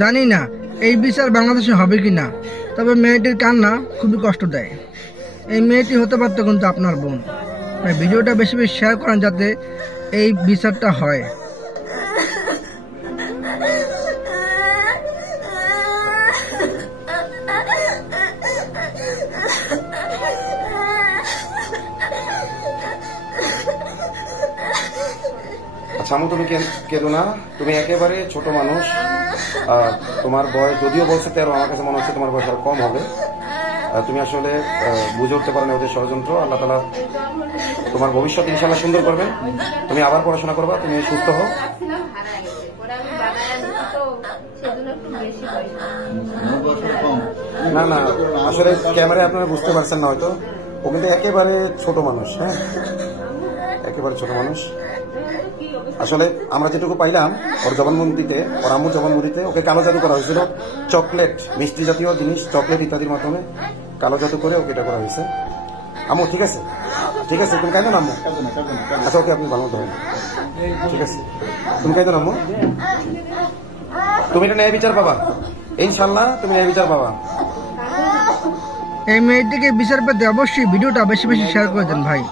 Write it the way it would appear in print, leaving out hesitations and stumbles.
জানি না এই বিচার বাংলাদেশে হবে কি না, তবে মেয়েটির কান্না খুবই কষ্ট দেয়। এই মেয়েটি হতে পারতো কিন্তু আপনার বোন। তাই ভিডিওটা বেশি বেশি শেয়ার করেন যাতে এই বিচারটা হয়। আচ্ছা আমু, তুমি কেঁদো না, তুমি একেবারে ছোট মানুষ। তোমার বয়স যদিও বলছে 13, আমার কাছে মনে হচ্ছে তোমার বয়স আরো কম হবে। তুমি আসলে বুঝে উঠতে পারো না ওদের ষড়যন্ত্র। আল্লাহ তাআলা তোমার ভবিষ্যৎ ইনশাআল্লাহ সুন্দর করবেন। তুমি আবার পড়াশোনা করবা, তুমি সুস্থ হও। না না, আসলে ক্যামেরায় আপনারা বুঝতে পারছেন না হয়তো, ও কিন্তু একেবারে ছোট মানুষ। হ্যাঁ, একেবারে ছোট মানুষ। আসলে আমরা যেটুকু পাইলাম ওর জবানবন্দিতে, ওর আম্মুর জবানবন্দিতে ওকে কালো জাদু করা হয়েছিল। চকলেট, মিষ্টি জাতীয় জিনিস, চকলেট ইত্যাদির মাধ্যমে কালো জাদু করে ওকে এটা করা হয়েছে। আম্মু ঠিক আছে, ঠিক আছে, তুমি কাঁদো না আম্মু। আচ্ছা ওকে, আপনি ভালো মতো হবেন, ঠিক আছে, তুমি কাঁদো না আম্মু। তুমি এটা ন্যায় বিচার পাবা ইনশাল্লাহ, তুমি ন্যায় বিচার পাবা। এই মেয়েটিকে বিচার পেতে অবশ্যই ভিডিওটা বেশি বেশি শেয়ার করে দেন ভাই।